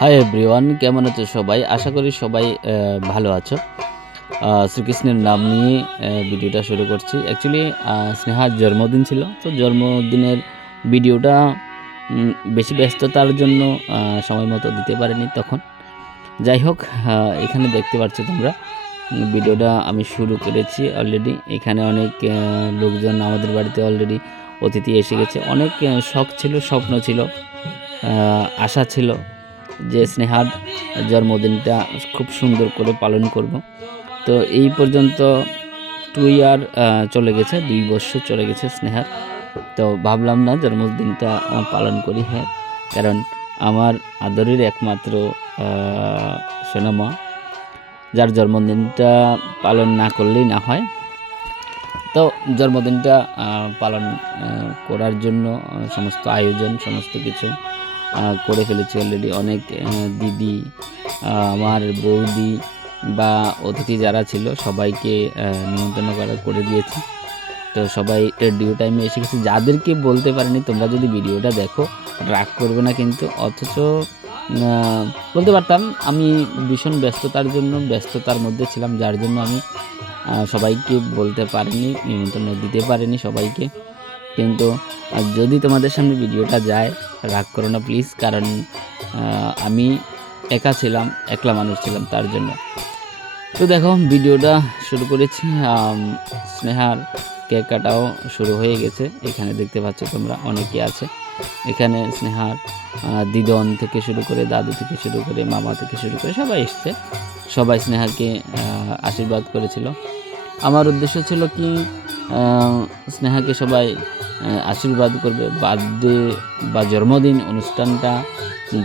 Hi everyone কেমন আছো সবাই? আশা করি সবাই ভালো আছো। শ্রীকৃষ্ণের নাম নিয়ে ভিডিওটা শুরু করছি। অ্যাকচুয়ালি স্নেহার জন্মদিন ছিল, তো জন্মদিনের ভিডিওটা বেশি ব্যস্ততার জন্য সময় মতো দিতে পারিনি তখন। যাই হোক এখানে দেখতে পাচ্ছ তোমরা, ভিডিওটা আমি শুরু করেছি অলরেডি এখানে অনেক লোকজন আমাদের বাড়িতে অলরেডি অতিথি এসে গেছে। অনেক শখ ছিল, স্বপ্ন ছিল আশা ছিল। যে স্নেহার জন্মদিনটা খুব সুন্দর করে পালন করব। তো এই পর্যন্ত টু ইয়ার চলে গেছে, দুই বছর চলে গেছে স্নেহার। তো ভাবলাম না জন্মদিনটা পালন করি হ্যাঁ। কারণ আমার আদরের একমাত্র সোনামা, যার জন্মদিনটা পালন না করলেই না হয়। তো জন্মদিনটা পালন করার জন্য সমস্ত আয়োজন, সমস্ত কিছু করে ফেলেছি অলরেডি অনেক দিদি আমার বৌদি বা অতিথি যারা ছিল সবাইকে নিমন্ত্রণ করা, করে দিয়েছি। তো সবাই ডিউ টাইমে এসে গেছে। যাদেরকে বলতে পারিনি, তোমরা যদি ভিডিওটা দেখো, রাগ করবে না কিন্তু। অথচ বলতে পারতাম, আমি ভীষণ ব্যস্ততার জন্য, ব্যস্ততার মধ্যে ছিলাম, যার জন্য আমি সবাইকে বলতে পারিনি, নিমন্ত্রণ দিতে পারিনি সবাইকে। কিন্তু যদি তোমাদের সামনে ভিডিওটা যায়, রাগ করো না প্লিজ কারণ আমি একা ছিলাম, একলা মানুষ ছিলাম তার জন্য। তো দেখো, ভিডিওটা শুরু করেছি স্নেহার কেক কাটাও শুরু হয়ে গেছে। এখানে দেখতে পাচ্ছ তোমরা অনেকে আছে। এখানে স্নেহার দিদন থেকে শুরু করে, দাদু থেকে শুরু করে, মামা থেকে শুরু করে সবাই এসছে। সবাই স্নেহাকে আশীর্বাদ করেছিল। আমার উদ্দেশ্য ছিল কি স্নেহাকে সবাই আশীর্বাদ করবে। বার্থডে বা জন্মদিন অনুষ্ঠানটা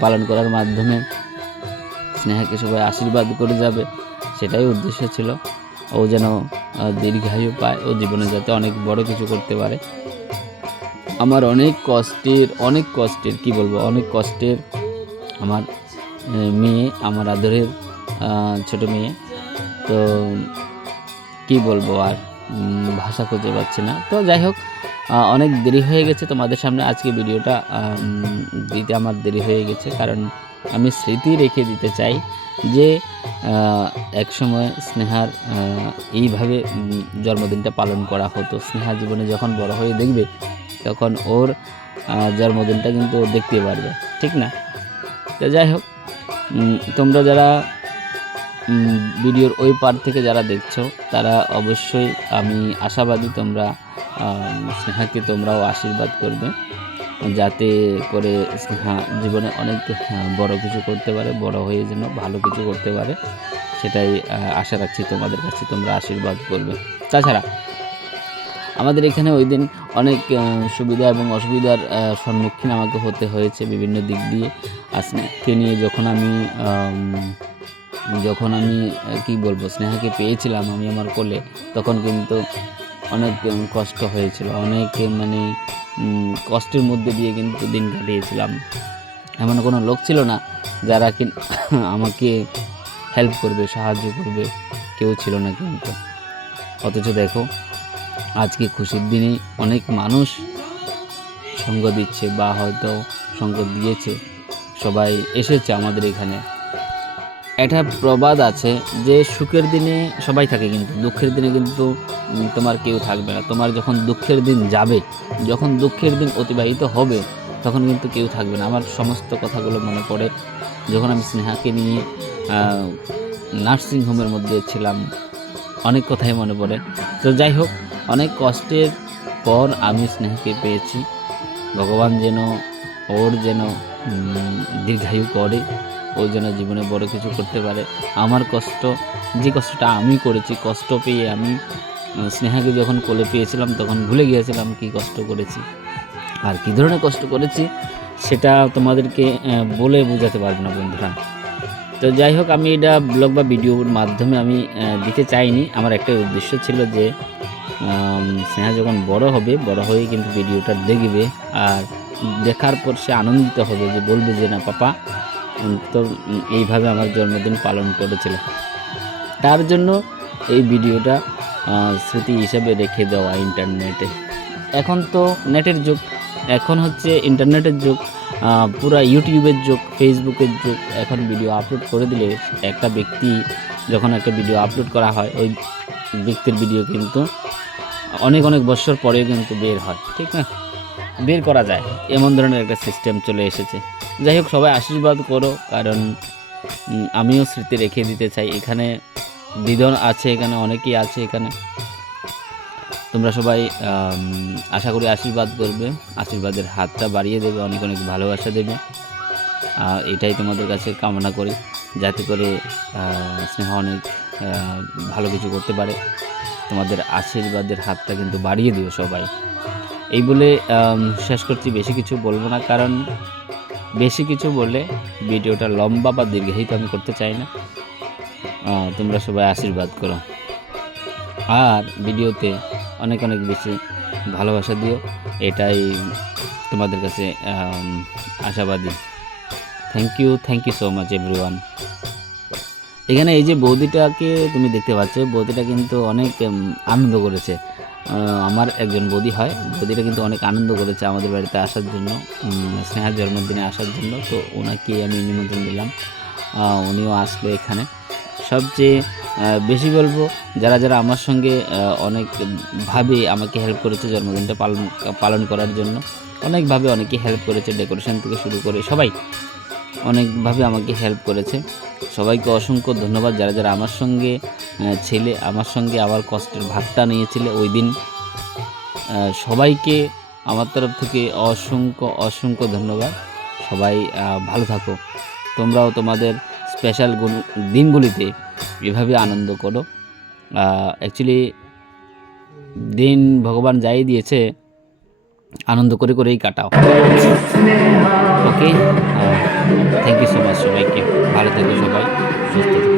পালন করার মাধ্যমে স্নেহাকে সবাই আশীর্বাদ করে যাবে, সেটাই উদ্দেশ্য ছিল। ও যেন দীর্ঘায়ু পায় ও জীবনে যাতে অনেক বড় কিছু করতে পারে। আমার অনেক কষ্টের অনেক কষ্টের, কি বলব? অনেক কষ্টের আমার মেয়ে, আমার আদরের ছোট মেয়ে। তো, কি বলব আর? ভাষা খুঁজে পাচ্ছি না। তো যাই হোক অনেক দেরি হয়ে গেছে তোমাদের সামনে আজকে ভিডিওটা দিতে আমার দেরি হয়ে গেছে, কারণ আমি স্মৃতি রেখে দিতে চাই যে একসময় স্নেহার এইভাবে জন্মদিনটা পালন করা হতো। স্নেহা জীবনে যখন বড় হয়ে দেখবে, তখন ওর জন্মদিনটা কিন্তু দেখতে পারবে, ঠিক না? তো যাই হোক তোমরা যারা ভিডিওর ওই পার থেকে যারা দেখছ, তারা অবশ্যই আমি আশাবাদী তোমরা স্নেহাকে তোমরাও আশীর্বাদ করবে যাতে করে স্নেহা জীবনে অনেক আহ, বড় কিছু করতে পারে বড় হয়ে যেন ভালো কিছু করতে পারে সেটাই আশা রাখছি তোমাদের কাছে তোমরা আশীর্বাদ করবে। তাছাড়া আমাদের এখানে ওই দিন অনেক সুবিধা এবং অসুবিধার সম্মুখীন আমাকে হতে হয়েছে বিভিন্ন দিক দিয়ে। স্নেহাকে নিয়ে যখন আমি যখন আমি কি বলব স্নেহাকে পেয়েছিলাম আমি আমার কোলে তখন কিন্তু অনেক কষ্ট হয়েছিল। অনেক মানে কষ্টের মধ্যে দিয়ে কিন্তু দিন কাটিয়েছিলাম। এমন কোনো লোক ছিল না যারা কি আমাকে হেল্প করবে, সাহায্য করবে। কেউ ছিল না কিন্তু। অথচ দেখো, আজকে খুশির দিনে অনেক মানুষ সঙ্গ দিচ্ছে বা হয়তো সঙ্গ দিয়েছে। সবাই এসেছে আমাদের এখানে। একটা প্রবাদ আছে যে সুখের দিনে সবাই থাকে কিন্তু, দুঃখের দিনে কিন্তু তোমার কেউ থাকবে না। তোমার যখন দুঃখের দিন যাবে, যখন দুঃখের দিন অতিবাহিত হবে, তখন কিন্তু কেউ থাকবে না। আমার সমস্ত কথাগুলো মনে পড়ে যখন আমি স্নেহাকে নিয়ে নার্সিং হোমের মধ্যে ছিলাম, অনেক কথাই মনে পড়ে। তো যাই হোক, অনেক কষ্টের পর আমি স্নেহাকে পেয়েছি। ভগবান যেন, ওর যেন দীর্ঘায়ু করে। ও যেন জীবনে বড় কিছু করতে পারে। আমার কষ্ট, যে কষ্টটা আমি করেছি, কষ্ট পেয়ে আমি স্নেহাকে যখন কোলে পেয়েছিলাম, তখন ভুলে গিয়েছিলাম কি কষ্ট করেছি। আর কী ধরনের কষ্ট করেছি, সেটা তোমাদেরকে বলে বোঝাতে পারব না বন্ধুরা। তো যাই হোক, আমি এটা ব্লগ বা ভিডিওর মাধ্যমে আমি দিতে চাইনি। আমার একটা উদ্দেশ্য ছিল যে স্নেহা যখন বড় হবে, বড় হয়ে কিন্তু ভিডিওটা দেখবে। আর দেখার পর সে আনন্দিত হবে যে বলবে যে, না, পাপা তো এইভাবে আমার জন্মদিন পালন করেছিল। তার জন্য এই ভিডিওটা স্মৃতি হিসেবে রেখে দেওয়া ইন্টারনেটে। এখন তো নেটের যুগ। এখন হচ্ছে ইন্টারনেটের যুগ পুরা ইউটিউবের যুগ, ফেসবুকের যুগ। এখন ভিডিও আপলোড করে দিলে একটা ব্যক্তি, যখন একটা ভিডিও আপলোড করা হয়, ওই ব্যক্তির ভিডিও কিন্তু অনেক অনেক বছর পরেও কিন্তু বের হয়, ঠিক না? বের করা যায়। এমন ধরনের একটা সিস্টেম চলে এসেছে। যাই হোক, সবাই আশীর্বাদ করো, কারণ আমিও স্মৃতি রেখে দিতে চাই। এখানে দিদন আছে, এখানে অনেকেই আছে এখানে। তোমরা সবাই আশা করি আশীর্বাদ করবে। আশীর্বাদের হাতটা বাড়িয়ে দেবে, অনেক অনেক ভালোবাসা দেবে। এটাই তোমাদের কাছে কামনা করি, যাতে করে স্নেহ অনেক ভালো কিছু করতে পারে। তোমাদের আশীর্বাদের হাতটা কিন্তু বাড়িয়ে দিও সবাই। এই বলে শেষ করছি। বেশি কিছু বলব না, কারণ বেশি কিছু বললে ভিডিওটা লম্বা বা দীর্ঘায়িত আমি করতে চাই না। তোমরা সবাই আশীর্বাদ করো। আর ভিডিওতে অনেক অনেক বেশি ভালোবাসা দিও। এটাই তোমাদের কাছে আশাবাদী। Thank you thank you so much everyone এখানে এই যে বৌদিটাকে তুমি দেখতে পাচ্ছ, বৌদিটা কিন্তু অনেক আনন্দ করেছে। আমার একজন বদি হয়। বৌদিটা কিন্তু অনেক আনন্দ করেছে আমাদের বাড়িতে আসার জন্য স্নেহার জন্মদিনে আসার জন্য। তো ওনাকে আমি নিমন্ত্রণ দিলাম। উনিও আসলো এখানে। সবচেয়ে বেশি বলব, যারা যারা আমার সঙ্গে অনেকভাবে আমাকে হেল্প করেছে জন্মদিনটা পালন পালন করার জন্য, অনেকভাবে অনেকে হেল্প করেছে ডেকোরেশন থেকে শুরু করে সবাই। অনেকভাবে আমাকে হেল্প করেছে। সবাইকে অসংখ্য ধন্যবাদ। যারা যারা আমার সঙ্গে ছেলে, আমার সঙ্গে আমার কষ্টের ভাগটা নিয়েছিলে ওই দিন সবাইকে আমার তরফ থেকে অসংখ্য অসংখ্য ধন্যবাদ। সবাই ভালো থাকো। তোমরাও তোমাদের স্পেশাল দিনগুলিতে এভাবে আনন্দ করো। অ্যাকচুয়ালি দিন ভগবান যাই দিয়েছে, আনন্দ করে করেই কাটাও। Okay thank you so much সবাইকে। ভালো থেকো সবাই। সুস্থ থেকো।